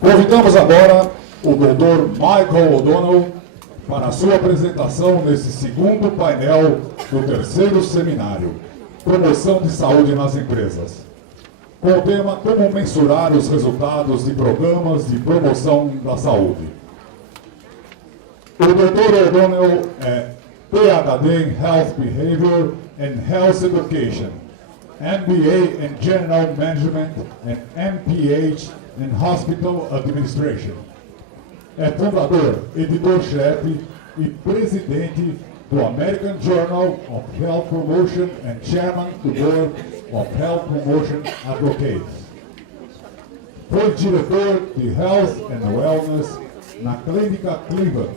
Convidamos agora o Dr. Michael Donnell para a sua apresentação nesse segundo painel do terceiro seminário, Promoção de Saúde nas Empresas, com o tema Como mensurar os resultados de programas de promoção da saúde. O Dr. Donnell é PhD em Health Behavior and Health Education, MBA in General Management and MPH in Hospital Administration. É fundador, editor-chefe e presidente do American Journal of Health Promotion and chairman do Board of Health Promotion Advocates. Foi diretor de Health and Wellness na Clínica Cleveland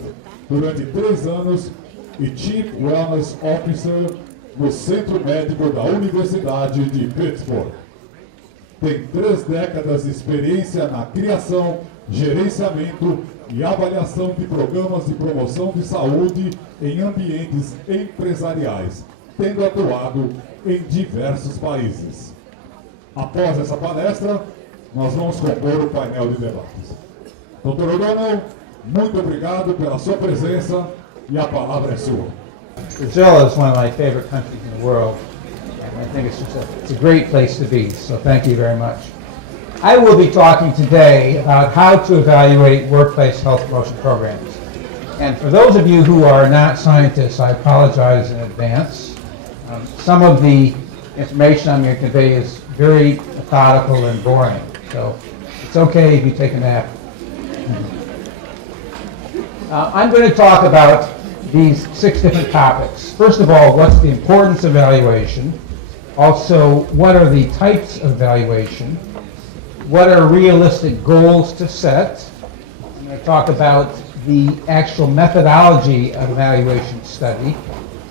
durante 3 anos e Chief Wellness Officer no Centro Médico da Universidade de Pittsburgh. Tem 3 décadas de experiência na criação, gerenciamento e avaliação de programas de promoção de saúde em ambientes empresariais, tendo atuado em diversos países. Após essa palestra, nós vamos compor o painel de debates. Dr. Donnell, muito obrigado pela sua presença e a palavra é sua. Brazil is one of my favorite countries in the world, and I think it's a great place to be, so thank you very much. I will be talking today about how to evaluate workplace health promotion programs. And for those of you who are not scientists, I apologize in advance. Some of the information I'm going to convey is very methodical and boring, so it's okay if you take a nap. I'm going to talk about these 6 different topics. First of all, what's the importance of evaluation? Also, what are the types of evaluation? What are realistic goals to set? I'm going to talk about the actual methodology of evaluation study.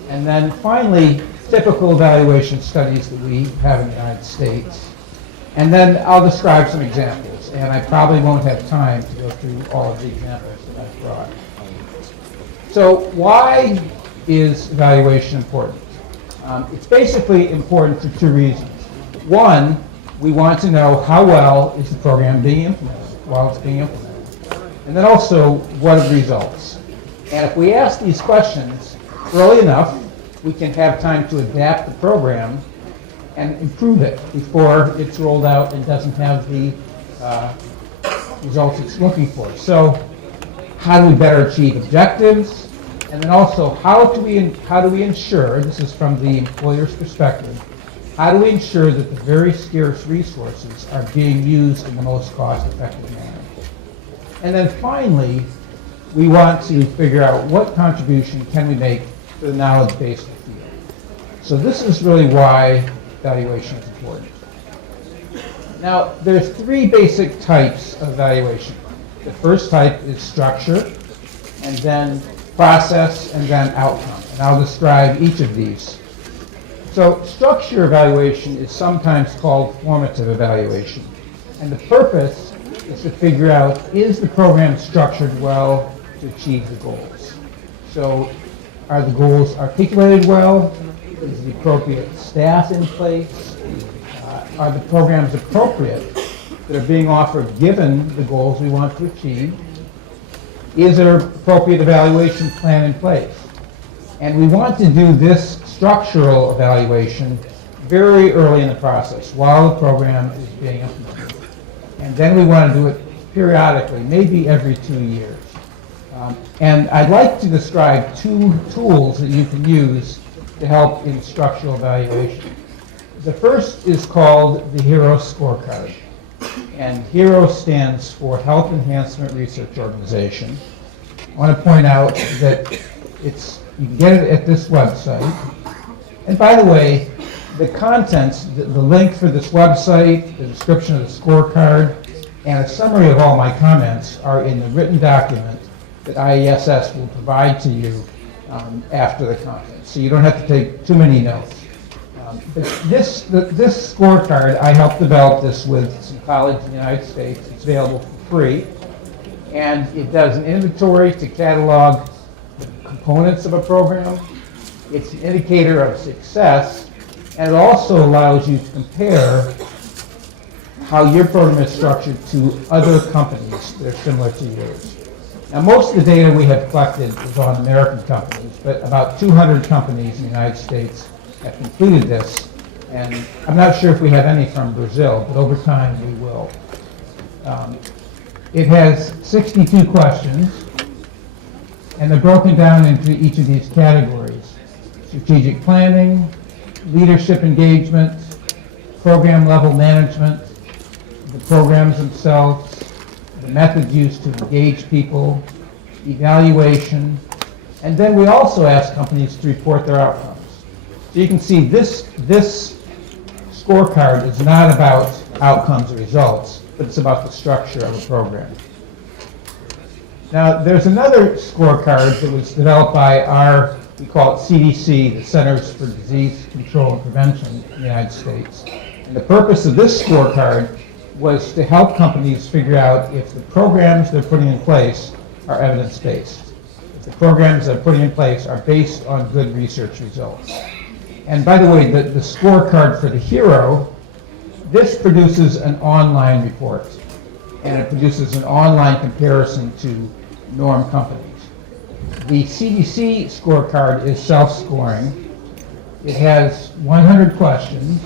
And then finally, typical evaluation studies that we have in the United States. And then I'll describe some examples. And I probably won't have time to go through all of the examples that I've brought. So why is evaluation important? It's basically important for 2 reasons. One, we want to know how well is the program being implemented while it's being implemented. And then also, what are the results? And if we ask these questions early enough, we can have time to adapt the program and improve it before it's rolled out and doesn't have the results it's looking for. So how do we better achieve objectives? And then also, how do we ensure, this is from the employer's perspective, how do we ensure that the very scarce resources are being used in the most cost-effective manner? And then finally, we want to figure out what contribution can we make to the knowledge base of the field. So this is really why evaluation is important. Now, there's 3 basic types of evaluation. The first type is structure, and then process, and then outcome. And I'll describe each of these. So structure evaluation is sometimes called formative evaluation. And the purpose is to figure out, is the program structured well to achieve the goals? So are the goals articulated well? Is the appropriate staff in place? Are the programs appropriate that are being offered given the goals we want to achieve? Is there an appropriate evaluation plan in place? And we want to do this structural evaluation very early in the process while the program is being implemented. And then we want to do it periodically, maybe every 2 years. And I'd like to describe 2 tools that you can use to help in structural evaluation. The first is called the HERO scorecard. And HERO stands for Health Enhancement Research Organization. I want to point out that you can get it at this website. And by the way, the contents, the link for this website, the description of the scorecard, and a summary of all my comments are in the written document that IESS will provide to you after the conference. So you don't have to take too many notes. But this scorecard, I helped develop this with some colleagues in the United States. It's available for free. And it does an inventory to catalog the components of a program. It's an indicator of success, and it also allows you to compare how your program is structured to other companies that are similar to yours. Now, most of the data we have collected is on American companies, but about 200 companies in the United States have completed this, and I'm not sure if we have any from Brazil, but over time we will. It has 62 questions, and they're broken down into each of these categories: strategic planning, leadership engagement, program level management, the programs themselves, the methods used to engage people, evaluation, and then we also ask companies to report their outcomes. So you can see this scorecard is not about outcomes or results, but it's about the structure of a program. Now, there's another scorecard that was developed by our, we call it CDC, the Centers for Disease Control and Prevention in the United States. And the purpose of this scorecard was to help companies figure out if the programs they're putting in place are evidence-based. If the programs they're putting in place are based on good research results. And by the way, the scorecard for the hero, this produces an online report. And it produces an online comparison to norm companies. The CDC scorecard is self-scoring. It has 100 questions.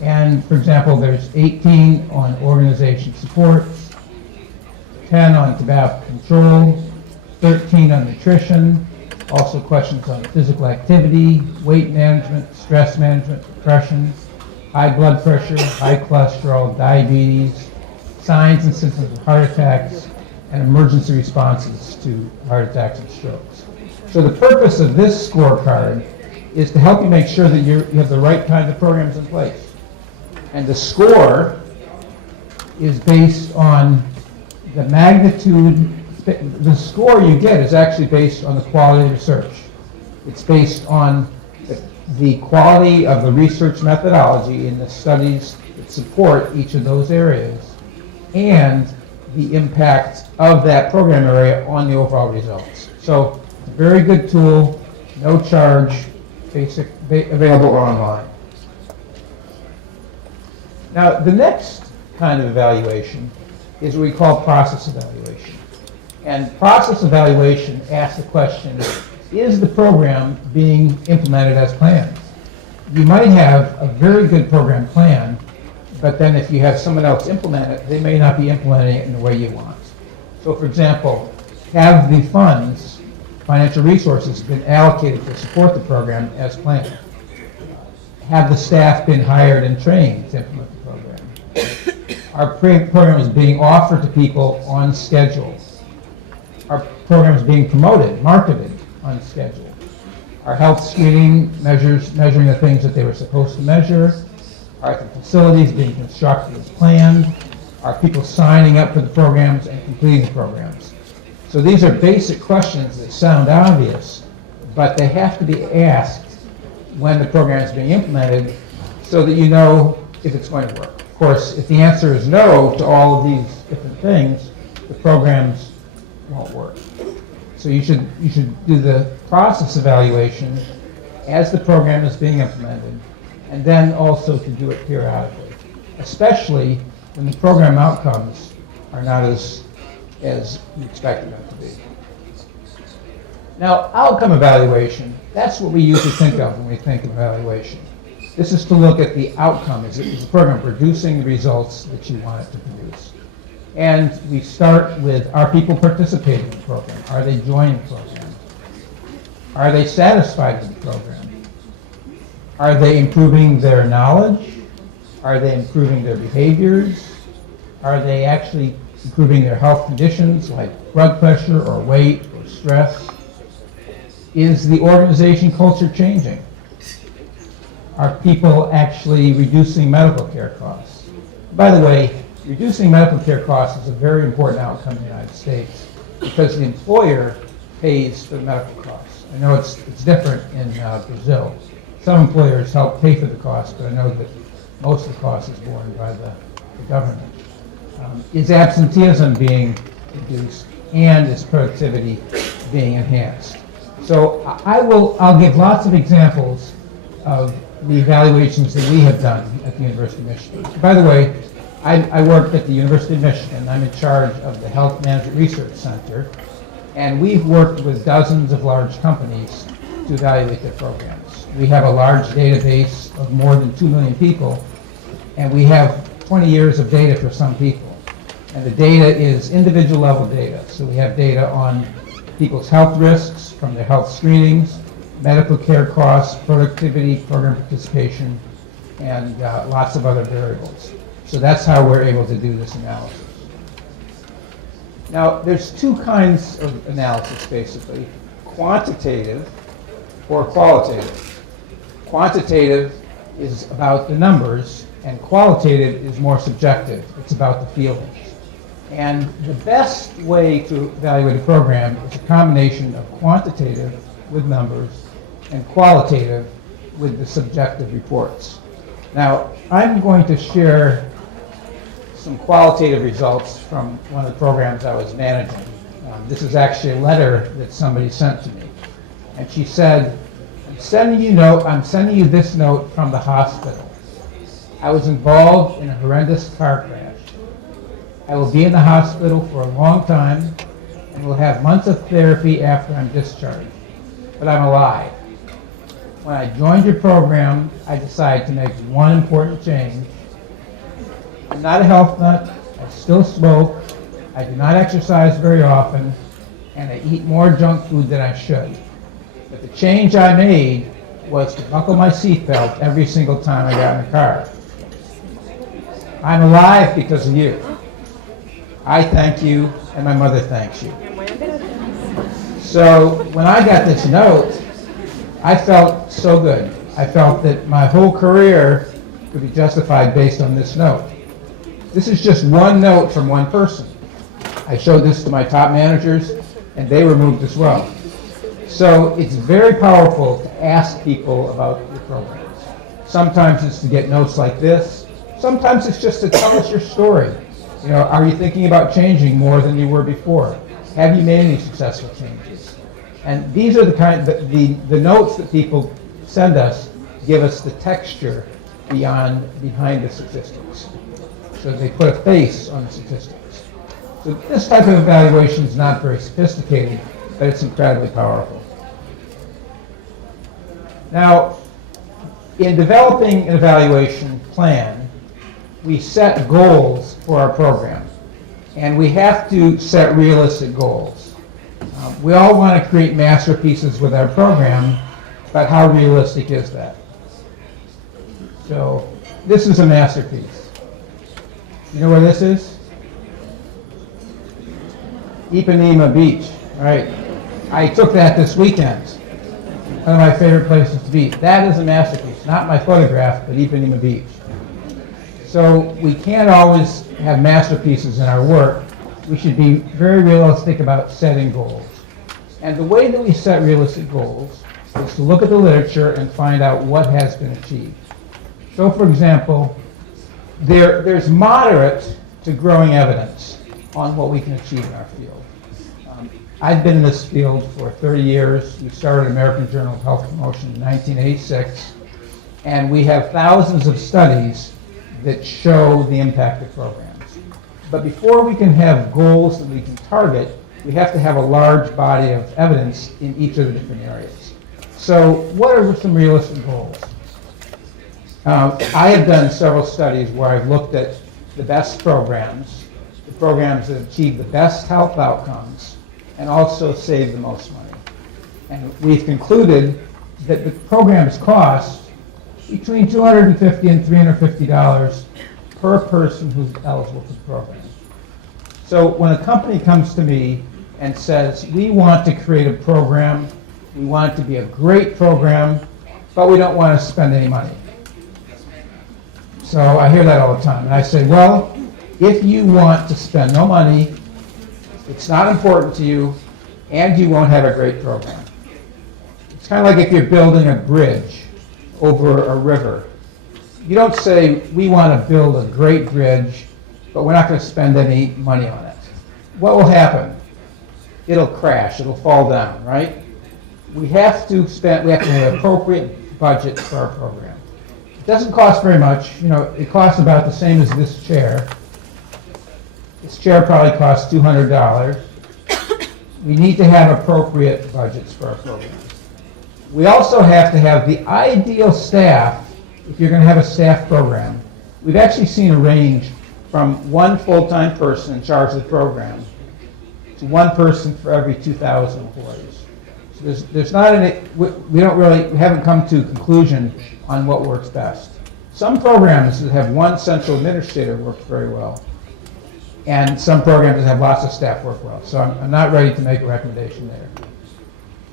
And for example, there's 18 on organization support, 10 on tobacco control, 13 on nutrition, also questions on physical activity, weight management, stress management, depression, high blood pressure, high cholesterol, diabetes, signs and symptoms of heart attacks, and emergency responses to heart attacks and strokes. So the purpose of this scorecard is to help you make sure that you have the right kinds of programs in place. And the score is based on the magnitude. The score you get is actually based on the quality of research. It's based on the quality of the research methodology in the studies that support each of those areas and the impact of that program area on the overall results. So it's a very good tool, no charge, available online. Now, the next kind of evaluation is what we call process evaluation. And process evaluation asks the question, is the program being implemented as planned? You might have a very good program plan, but then if you have someone else implement it, they may not be implementing it in the way you want. So for example, have the funds, financial resources, been allocated to support the program as planned? Have the staff been hired and trained to implement the program? Our program is being offered to people on schedule. Our program is being promoted, marketed on schedule. Our health screening measuring the things that they were supposed to measure. Are the facilities being constructed as planned? Are people signing up for the programs and completing the programs? So these are basic questions that sound obvious, but they have to be asked when the program is being implemented so that you know if it's going to work. Of course, if the answer is no to all of these different things, the programs won't work. So you should do the process evaluation as the program is being implemented, and then also to do it periodically, especially when the program outcomes are not as you expected them to be. Now, outcome evaluation, that's what we usually think of when we think of evaluation. This is to look at the outcome. Is the program producing the results that you want it to produce? And we start with, are people participating in the program? Are they joining the program? Are they satisfied with the program? Are they improving their knowledge? Are they improving their behaviors? Are they actually improving their health conditions like blood pressure or weight or stress? Is the organization culture changing? Are people actually reducing medical care costs? By the way, reducing medical care costs is a very important outcome in the United States because the employer pays for the medical costs. I know it's different in Brazil. Some employers help pay for the cost, but I know that most of the cost is borne by the government. Is absenteeism being reduced and is productivity being enhanced? So I'll give lots of examples of the evaluations that we have done at the University of Michigan. By the way, I work at the University of Michigan. I'm in charge of the Health Management Research Center, and we've worked with dozens of large companies to evaluate their programs. We have a large database of more than 2 million people, and we have 20 years of data for some people. And the data is individual level data. So we have data on people's health risks from their health screenings, medical care costs, productivity, program participation, and lots of other variables. So that's how we're able to do this analysis. Now, there's two kinds of analysis, basically: quantitative or qualitative. Quantitative is about the numbers, and qualitative is more subjective. It's about the feelings. And the best way to evaluate a program is a combination of quantitative with numbers and qualitative with the subjective reports. Now, I'm going to share some qualitative results from one of the programs I was managing. This is actually a letter that somebody sent to me. And she said, I'm sending you this note from the hospital. I was involved in a horrendous car crash. I will be in the hospital for a long time and will have months of therapy after I'm discharged. But I'm alive. When I joined your program, I decided to make one important change. I'm not a health nut. I still smoke. I do not exercise very often, and I eat more junk food than I should. But the change I made was to buckle my seatbelt every single time I got in the car. I'm alive because of you. I thank you, and my mother thanks you. So when I got this note, I felt so good. I felt that my whole career could be justified based on this note. This is just one note from one person. I showed this to my top managers, and they were moved as well. So it's very powerful to ask people about your programs. Sometimes it's to get notes like this. Sometimes it's just to tell us your story. You know, are you thinking about changing more than you were before? Have you made any successful changes? And these are the notes that people send us give us the texture behind the statistics. So they put a face on the statistics. So this type of evaluation is not very sophisticated, but it's incredibly powerful. Now, in developing an evaluation plan, we set goals for our program. And we have to set realistic goals. We all want to create masterpieces with our program, but how realistic is that? So this is a masterpiece. You know where this is? Ipanema Beach. All right. I took that this weekend. One of my favorite places to be. That is a masterpiece. Not my photograph, but Ipanema Beach. So we can't always have masterpieces in our work. We should be very realistic about setting goals. And the way that we set realistic goals is to look at the literature and find out what has been achieved. So for example, there's moderate to growing evidence on what we can achieve in our field. I've been in this field for 30 years. We started American Journal of Health Promotion in 1986, and we have thousands of studies that show the impact of programs. But before we can have goals that we can target, we have to have a large body of evidence in each of the different areas. So what are some realistic goals? I have done several studies where I've looked at the best programs, the programs that achieve the best health outcomes, and also save the most money. And we've concluded that the programs cost between $250 and $350 per person who's eligible for the program. So when a company comes to me and says, we want to create a program, we want it to be a great program, but we don't want to spend any money. So I hear that all the time. And I say, well, if you want to spend no money, it's not important to you, and you won't have a great program. It's kind of like if you're building a bridge over a river. You don't say, we want to build a great bridge, but we're not going to spend any money on it. What will happen? It'll crash, it'll fall down, right? We have to have an appropriate budget for our program. doesn't cost very much. You know, it costs about the same as this chair. This chair probably costs $200. We need to have appropriate budgets for our programs. We also have to have the ideal staff. If you're going to have a staff program, we've actually seen a range from one full-time person in charge of the program to one person for every 2,000 employees. So there's not any, we haven't come to a conclusion on what works best. Some programs that have one central administrator work very well, and some programs that have lots of staff work well. So I'm not ready to make a recommendation there.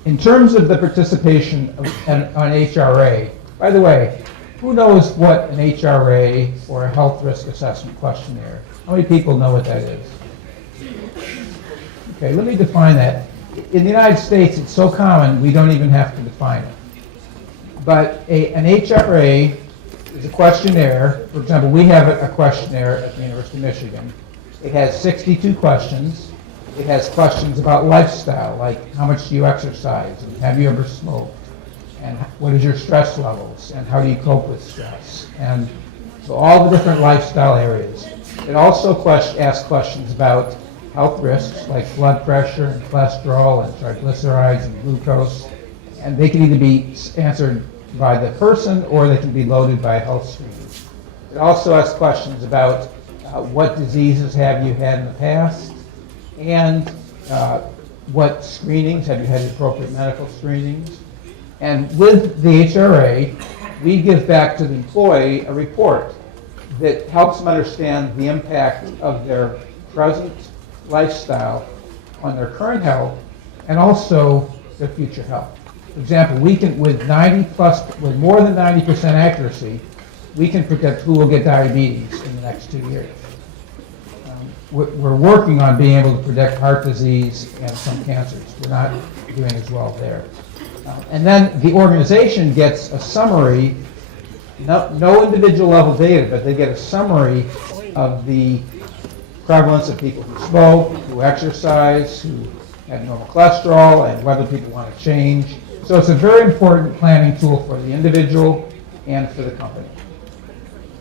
In terms of the participation on HRA, by the way, who knows what an HRA or a health risk assessment questionnaire? How many people know what that is? Okay, let me define that. In the United States, it's so common we don't even have to define it. But an HRA is a questionnaire. For example, we have a questionnaire at the University of Michigan. It has 62 questions. It has questions about lifestyle, like how much do you exercise, and have you ever smoked, and what is your stress levels, and how do you cope with stress, and so all the different lifestyle areas. It also asks questions about health risks, like blood pressure and cholesterol and triglycerides and glucose, and they can either be answered by the person or they can be loaded by a health screener. It also asks questions about what diseases have you had in the past, and what screenings, have you had appropriate medical screenings? And with the HRA, we give back to the employee a report that helps them understand the impact of their present lifestyle on their current health and also their future health. For example, we can, with more than 90% accuracy, we can predict who will get diabetes in the next 2 years. We're working on being able to predict heart disease and some cancers. We're not doing as well there. And then the organization gets a summary, no individual level data, but they get a summary of the prevalence of people who smoke, who exercise, who have normal cholesterol, and whether people want to change. So it's a very important planning tool for the individual and for the company.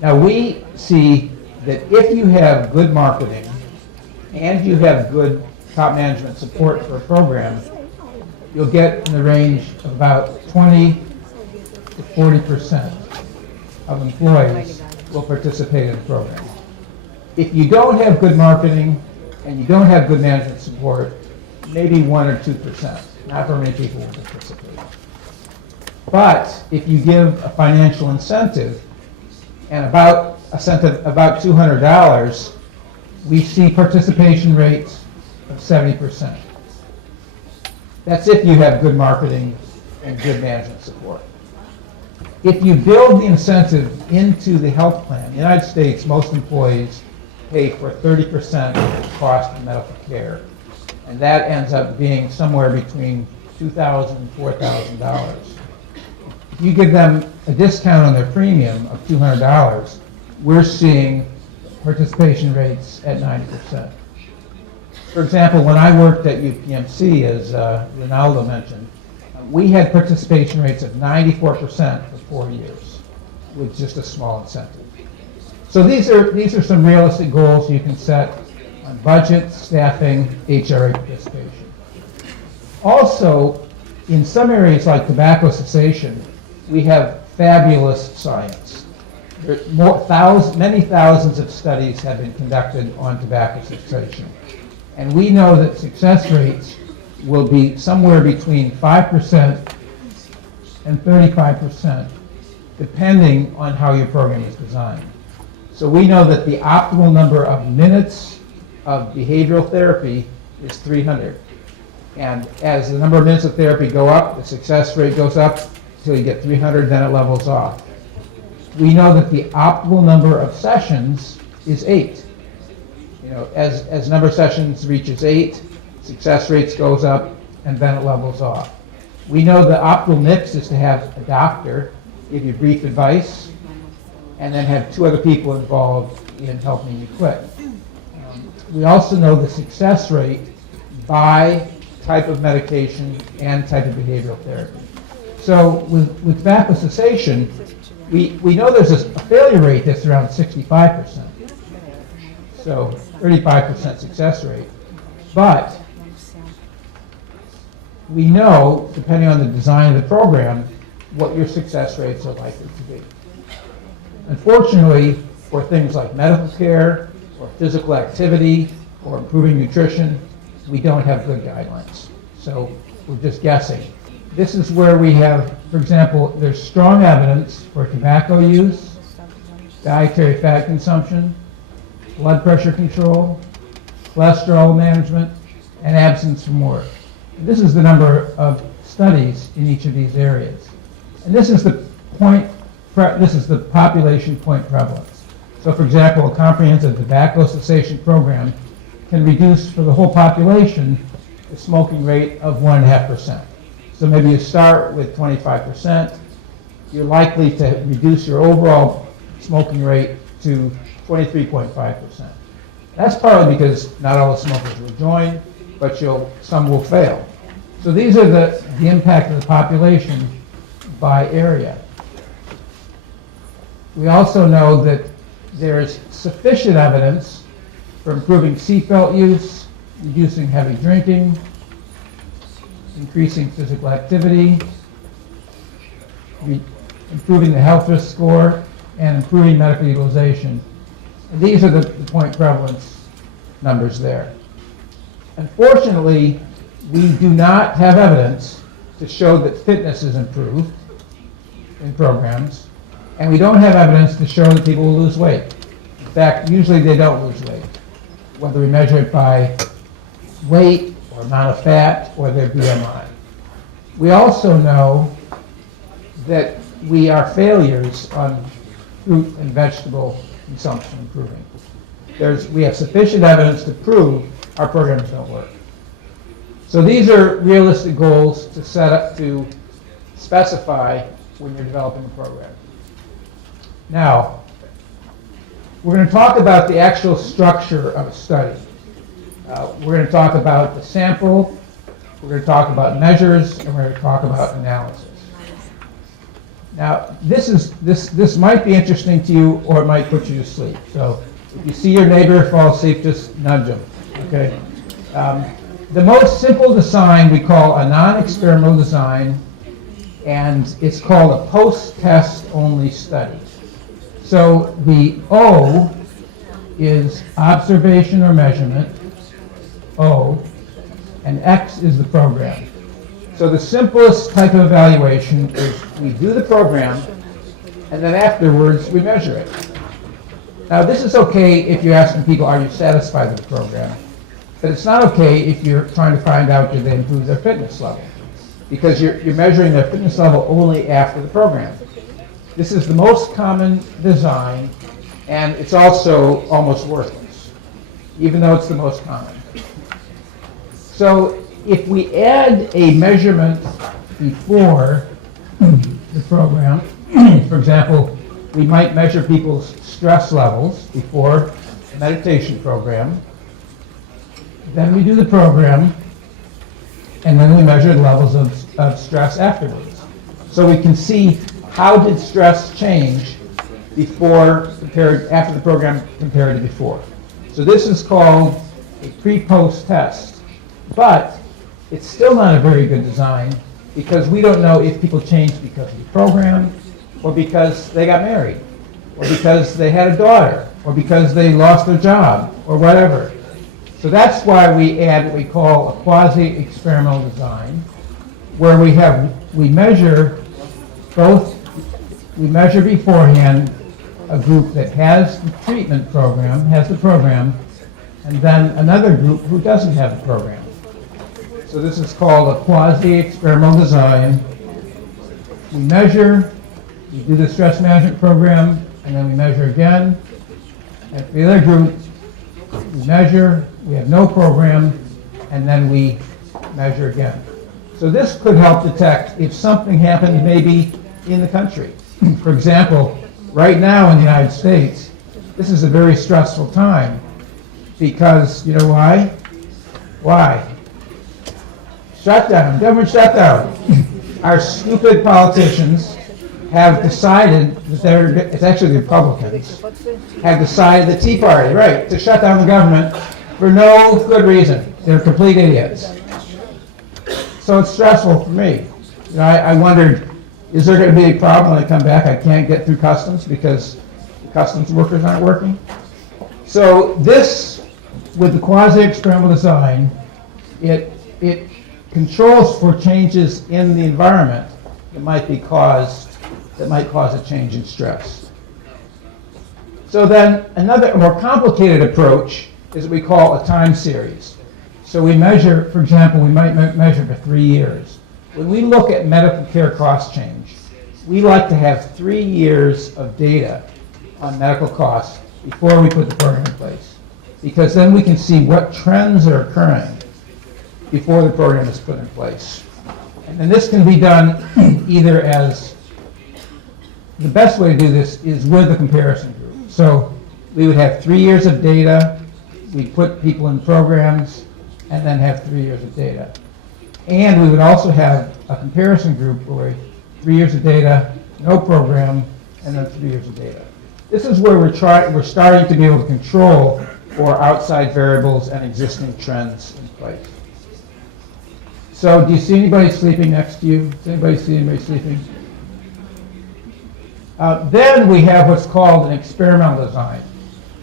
Now we see that if you have good marketing and you have good top management support for a program, you'll get in the range of about 20 to 40% of employees will participate in the program. If you don't have good marketing and you don't have good management support, maybe 1 or 2%. Not very many people will participate. But if you give a financial incentive and about $200, we see participation rates of 70%. That's if you have good marketing and good management support. If you build the incentive into the health plan, in the United States, most employees pay for 30% of the cost of medical care. And that ends up being somewhere between $2,000 and $4,000. If you give them a discount on their premium of $200, we're seeing participation rates at 90%. For example, when I worked at UPMC, as Ronaldo mentioned, we had participation rates of 94% for 4 years with just a small incentive. So these are some realistic goals you can set on budget, staffing, HRA participation. Also, in some areas like tobacco cessation, we have fabulous science. Many thousands of studies have been conducted on tobacco cessation. And we know that success rates will be somewhere between 5% and 35%, depending on how your program is designed. So we know that the optimal number of minutes of behavioral therapy is 300. And as the number of minutes of therapy go up, the success rate goes up until you get 300, then it levels off. We know that the optimal number of sessions is 8. You know, as number of sessions reaches 8, success rates goes up, and then it levels off. We know the optimal mix is to have a doctor give you brief advice, and then have 2 other people involved in helping you quit. We also know the success rate by type of medication and type of behavioral therapy. So with tobacco cessation, We know there's a failure rate that's around 65%. So 35% success rate. But we know, depending on the design of the program, what your success rates are likely to be. Unfortunately, for things like medical care, or physical activity, or improving nutrition, we don't have good guidelines. So we're just guessing. This is where we have, for example, there's strong evidence for tobacco use, dietary fat consumption, blood pressure control, cholesterol management, and absence from work. And this is the number of studies in each of these areas. And this is the population point prevalence. So for example, a comprehensive tobacco cessation program can reduce for the whole population the smoking rate of 1.5%. So maybe you start with 25%, you're likely to reduce your overall smoking rate to 23.5%. That's partly because not all the smokers will join, but some will fail. So these are the impact of the population by area. We also know that there is sufficient evidence for improving seatbelt use, reducing heavy drinking, increasing physical activity, improving the health risk score, and improving medical utilization. And these are the point prevalence numbers there. Unfortunately, we do not have evidence to show that fitness is improved in programs, and we don't have evidence to show that people will lose weight. In fact, usually they don't lose weight, whether we measure it by weight or amount of fat or their BMI. We also know that we are failures on fruit and vegetable consumption improving. We have sufficient evidence to prove our programs don't work. So these are realistic goals to set up, to specify when you're developing a program. Now, we're going to talk about the actual structure of a study. We're going to talk about the sample, we're going to talk about measures, and we're going to talk about analysis. Now, this might be interesting to you, or it might put you to sleep. So if you see your neighbor fall asleep, just nudge him, okay? The most simple design we call a non-experimental design, and it's called a post-test only study. So the O is observation or measurement, O, and X is the program. So the simplest type of evaluation is we do the program, and then afterwards we measure it. Now this is okay if you're asking people, are you satisfied with the program? But it's not okay if you're trying to find out did they improve their fitness level, because you're measuring their fitness level only after the program. This is the most common design, and it's also almost worthless, even though it's the most common. So if we add a measurement before the program, for example, we might measure people's stress levels before the meditation program, then we do the program, and then we measure the levels of stress afterwards. So we can see how did stress change after the program compared to before. So this is called a pre-post test, but it's still not a very good design because we don't know if people changed because of the program, or because they got married, or because they had a daughter, or because they lost their job, or whatever. So that's why we add what we call a quasi-experimental design, where we measure beforehand a group that has the treatment program, has the program, and then another group who doesn't have the program. So this is called a quasi-experimental design. We measure, we do the stress management program, and then we measure again. And for the other group, we measure, we have no program, and then we measure again. So this could help detect if something happened maybe in the country. For example, right now in the United States, this is a very stressful time because, you know why? Why? Shutdown, government shutdown. Our stupid politicians have decided that it's actually the Republicans, have decided the Tea Party, right, to shut down the government for no good reason. They're complete idiots. So it's stressful for me. You know, I wondered, is there going to be a problem when I come back? I can't get through customs because the customs workers aren't working. So this, with the quasi-experimental design, it controls for changes in the environment that might cause a change in stress. So then another more complicated approach is what we call a time series. So we measure, for example, we might measure for 3 years. When we look at medical care cost change, we like to have 3 years of data on medical costs before we put the program in place, because then we can see what trends are occurring before the program is put in place. And then this can be done either as, the best way to do this is with a comparison group. So we would have 3 years of data, we put people in programs, and then have 3 years of data. And we would also have a comparison group where 3 years of data, no program, and then 3 years of data. This is where we're starting to be able to control for outside variables and existing trends in place. So do you see anybody sleeping next to you? Does anybody see anybody sleeping? Then we have what's called an experimental design,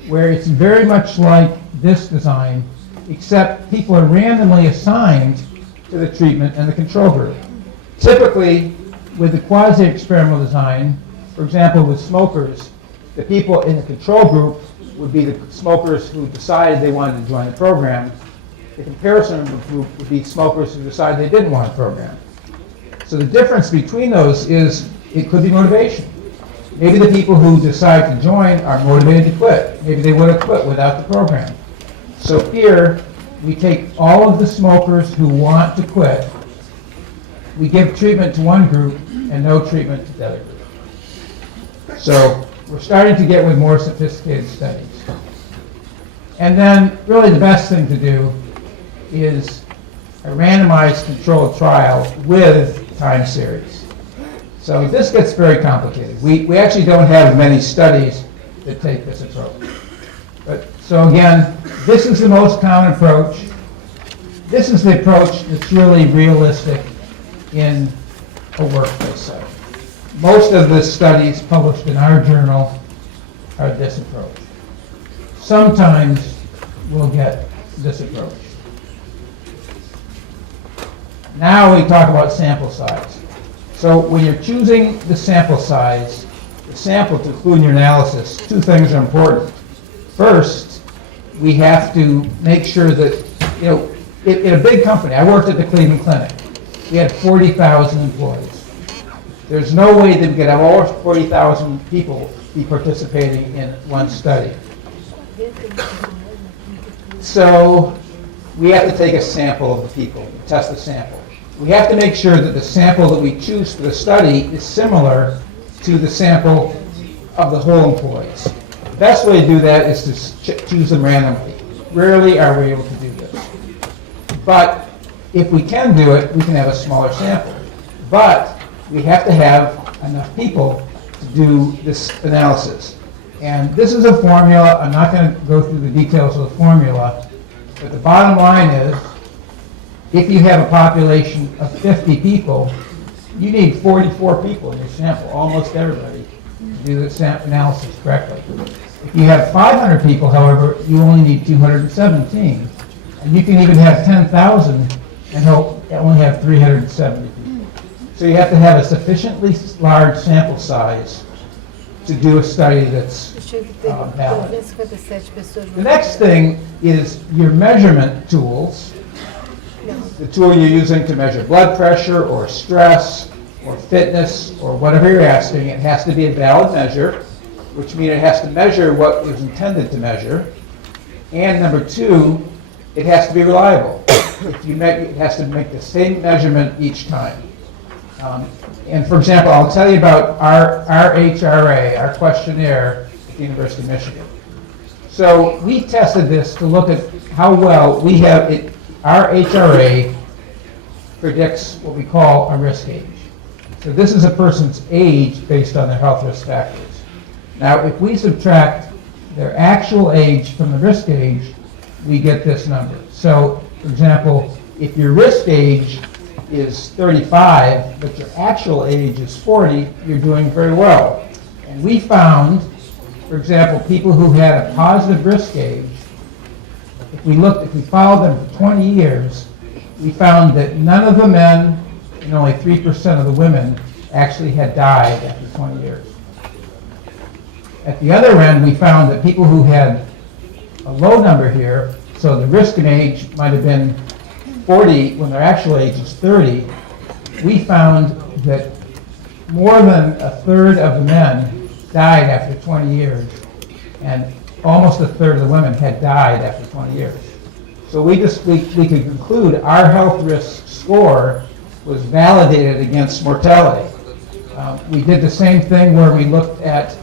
where it's very much like this design, except people are randomly assigned to the treatment and the control group. Typically, with the quasi-experimental design, for example, with smokers, the people in the control group would be the smokers who decided they wanted to join the program. The comparison group would be smokers who decided they didn't want a program. So the difference between those is it could be motivation. Maybe the people who decide to join are motivated to quit. Maybe they would have quit without the program. So here, we take all of the smokers who want to quit, we give treatment to one group and no treatment to the other group. So we're starting to get with more sophisticated studies. And then really the best thing to do is a randomized controlled trial with time series. So this gets very complicated. We actually don't have many studies that take this approach. So again, this is the most common approach. This is the approach that's really realistic in a workplace setting. Most of the studies published in our journal are this approach. Sometimes we'll get this approach. Now we talk about sample size. So when you're choosing the sample size, the sample to include in your analysis, two things are important. First, we have to make sure that, in a big company, I worked at the Cleveland Clinic. We had 40,000 employees. There's no way that we could have all 40,000 people be participating in one study. So we have to take a sample of the people, test the sample. We have to make sure that the sample that we choose for the study is similar to the sample of the whole employees. The best way to do that is to choose them randomly. Rarely are we able to do this. But if we can do it, we can have a smaller sample. But we have to have enough people to do this analysis. And this is a formula. I'm not going to go through the details of the formula. But the bottom line is, if you have a population of 50 people, you need 44 people in your sample, almost everybody, to do the analysis correctly. If you have 500 people, however, you only need 217. And you can even have 10,000 and only have 370 people. So you have to have a sufficiently large sample size to do a study that's valid. The next thing is your measurement tools. The tool you're using to measure blood pressure or stress or fitness or whatever you're asking, it has to be a valid measure, which means it has to measure what it was intended to measure. And number two, it has to be reliable. It has to make the same measurement each time. And for example, I'll tell you about our HRA, our questionnaire at the University of Michigan. So we tested this to look at how well we have it. Our HRA predicts what we call a risk age. So this is a person's age based on their health risk factors. Now, if we subtract their actual age from the risk age, we get this number. So, for example, if your risk age is 35, but your actual age is 40, you're doing very well. And we found, for example, people who had a positive risk age, if we followed them for 20 years, we found that none of the men and only 3% of the women actually had died after 20 years. At the other end, we found that people who had a low number here, so the risk and age might have been 40 when their actual age is 30, we found that more than a third of the men died after 20 years, and almost a third of the women had died after 20 years. So we could conclude our health risk score was validated against mortality. We did the same thing where we looked at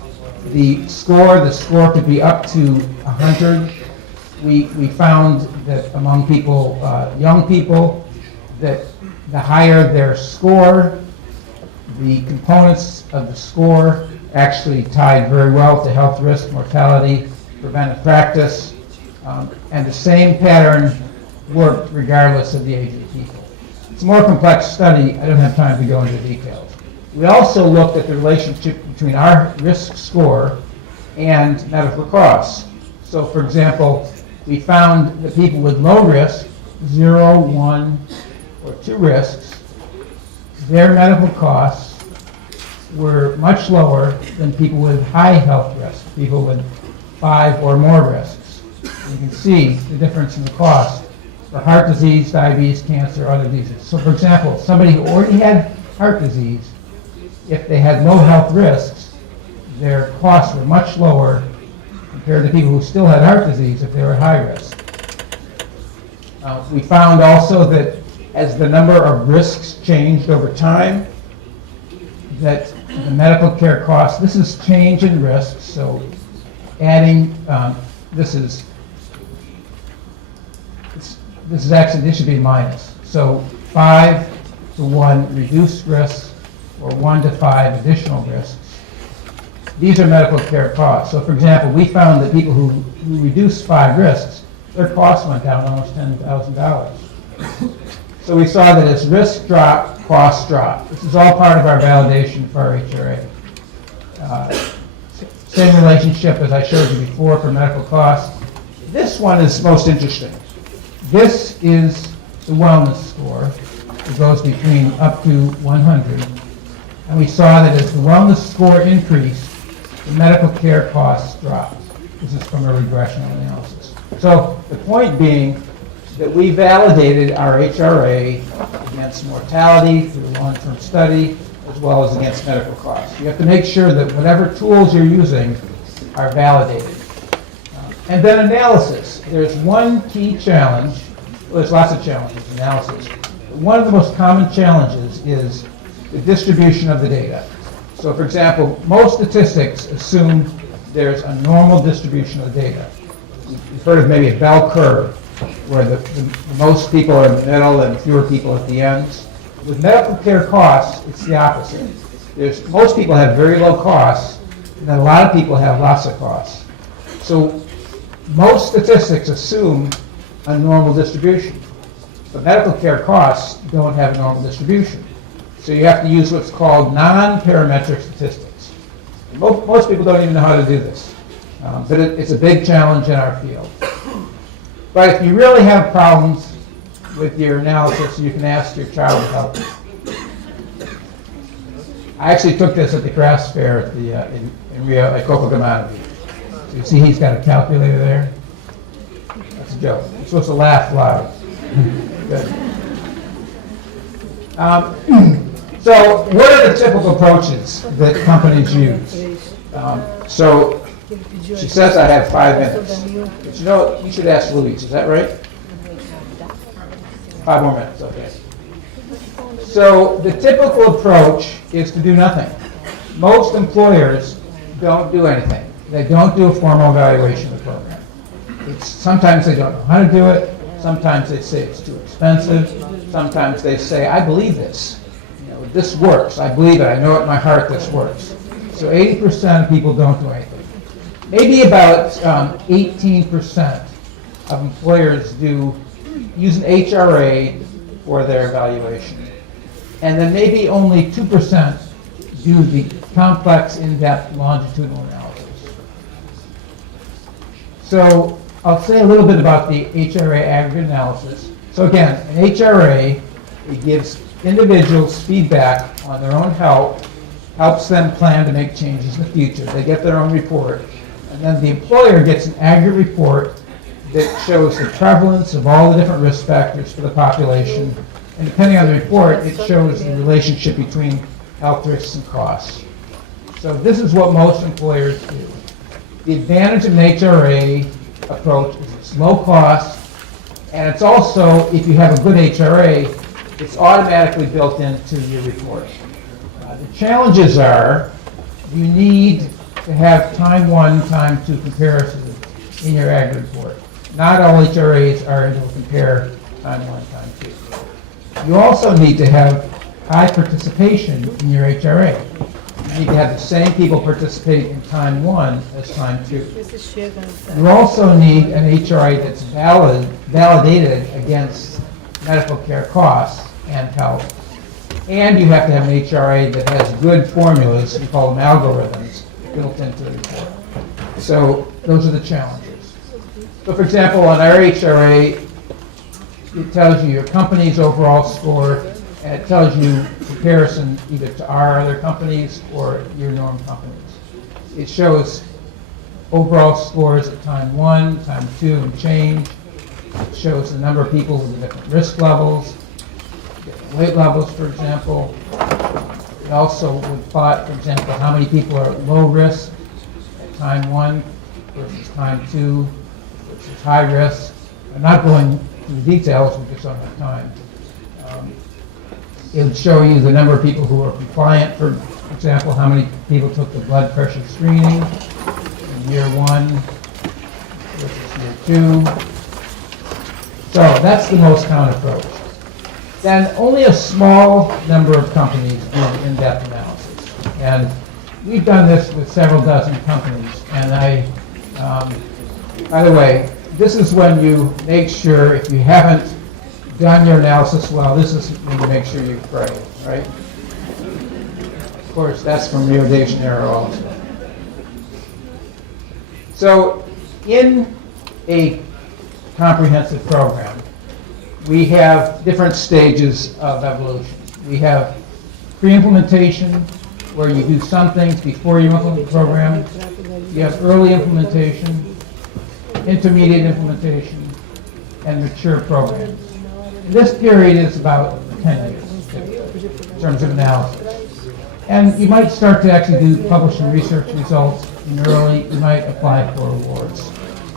the score. The score could be up to 100. We found that among people, young people, that the higher their score, the components of the score actually tied very well to health risk, mortality, preventive practice, and the same pattern worked regardless of the age of the people. It's a more complex study. I don't have time to go into details. We also looked at the relationship between our risk score and medical costs. So, for example, we found that people with low risk, 0, 1, or 2 risks, their medical costs were much lower than people with high health risk, people with 5 or more risks. And you can see the difference in the cost for heart disease, diabetes, cancer, other diseases. So, for example, somebody who already had heart disease, if they had low health risks, their costs were much lower compared to people who still had heart disease if they were high risk. We found also that as the number of risks changed over time, that the medical care costs, this is change in risks, so adding, this should be minus. So 5 to 1 reduced risks, or 1 to 5 additional risks. These are medical care costs. So, for example, we found that people who reduced 5 risks, their costs went down almost $10,000. So we saw that as risks drop, costs drop. This is all part of our validation for our HRA. Same relationship as I showed you before for medical costs. This one is most interesting. This is the wellness score. It goes between up to 100. And we saw that as the wellness score increased, the medical care costs dropped. This is from a regression analysis. So the point being that we validated our HRA against mortality through long-term study, as well as against medical costs. You have to make sure that whatever tools you're using are validated. And then analysis. There's one key challenge. Well, there's lots of challenges in analysis. One of the most common challenges is the distribution of the data. So, for example, most statistics assume there's a normal distribution of the data. You've heard of maybe a bell curve, where the most people are in the middle and fewer people at the ends. With medical care costs, it's the opposite. Most people have very low costs, and then a lot of people have lots of costs. So most statistics assume a normal distribution, but medical care costs don't have a normal distribution. So you have to use what's called non-parametric statistics. Most people don't even know how to do this, but it's a big challenge in our field. But if you really have problems with your analysis, you can ask your child to help you. I actually took this at the crafts fair at in Rio at Copacabana. So you see he's got a calculator there? That's a joke. You're supposed to laugh loud. Good. So what are the typical approaches that companies use? So she says I have 5 minutes. But you know what? You should ask Louise. Is that right? 5 more minutes. Okay. So the typical approach is to do nothing. Most employers don't do anything. They don't do a formal evaluation of the program. Sometimes they don't know how to do it. Sometimes they say it's too expensive. Sometimes they say, I believe this. But this works. I believe it. I know it in my heart this works. So 80% of people don't do anything. Maybe about 18% of employers use an HRA for their evaluation. And then maybe only 2% do the complex, in-depth longitudinal analysis. So I'll say a little bit about the HRA aggregate analysis. So again, an HRA, it gives individuals feedback on their own health, helps them plan to make changes in the future. They get their own report. And then the employer gets an aggregate report that shows the prevalence of all the different risk factors for the population. And depending on the report, it shows the relationship between health risks and costs. So this is what most employers do. The advantage of an HRA approach is it's low cost, and it's also, if you have a good HRA, it's automatically built into your report. The challenges are you need to have time 1, time 2 comparisons in your aggregate report. Not all HRAs are able to compare time 1, time 2. You also need to have high participation in your HRA. You need to have the same people participate in time 1 as time 2. You also need an HRA that's validated against medical care costs and health. And you have to have an HRA that has good formulas, we call them algorithms, built into the report. So those are the challenges. So for example, on our HRA, it tells you your company's overall score, and it tells you comparison either to our other companies or your norm companies. It shows overall scores at time 1, time 2, and change. It shows the number of people with the different risk levels, different weight levels, for example. It also would plot, for example, how many people are at low risk at time 1 versus time 2 versus high risk. I'm not going into the details, we just don't have time. It would show you the number of people who are compliant, for example, how many people took the blood pressure screening in year 1 versus year 2. So that's the most common approach. Then only a small number of companies do in-depth analysis. And we've done this with several dozen companies. And by the way, this is when you make sure, if you haven't done your analysis well, this is when you make sure you pray, right? Of course, that's from Rio de Janeiro also. So in a comprehensive program, we have different stages of evolution. We have pre-implementation, where you do some things before you implement the program. You have early implementation, intermediate implementation, and mature programs. And this period is about 10 years in terms of analysis. And you might start to actually do publishing research results in early. You might apply for awards.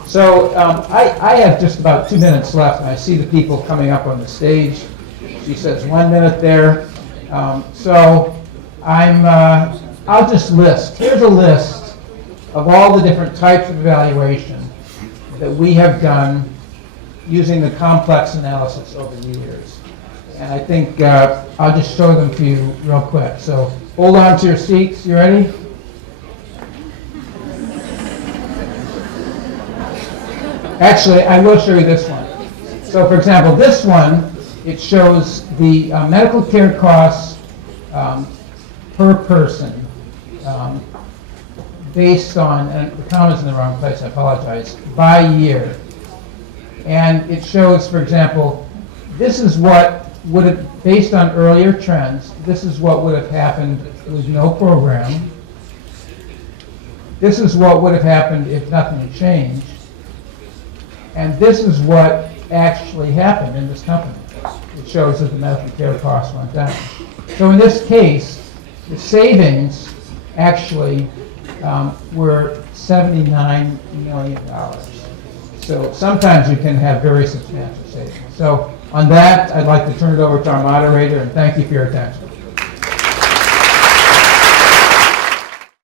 So I have just about 2 minutes left, and I see the people coming up on the stage. She says 1 minute there. So I'll just list. Here's a list of all the different types of evaluation that we have done using the complex analysis over the years. And I think I'll just show them to you real quick. So hold on to your seats. You ready? Actually, I will show you this one. So for example, this one, it shows the medical care costs per person based on, and the comma's in the wrong place, I apologize, by year. And it shows, for example, this is what would have, based on earlier trends, this is what would have happened with no program. This is what would have happened if nothing had changed. And this is what actually happened in this company. It shows that the medical care costs went down. So in this case, the savings actually were $79 million. So sometimes you can have very substantial savings. So on that, I'd like to turn it over to our moderator, and thank you for your attention.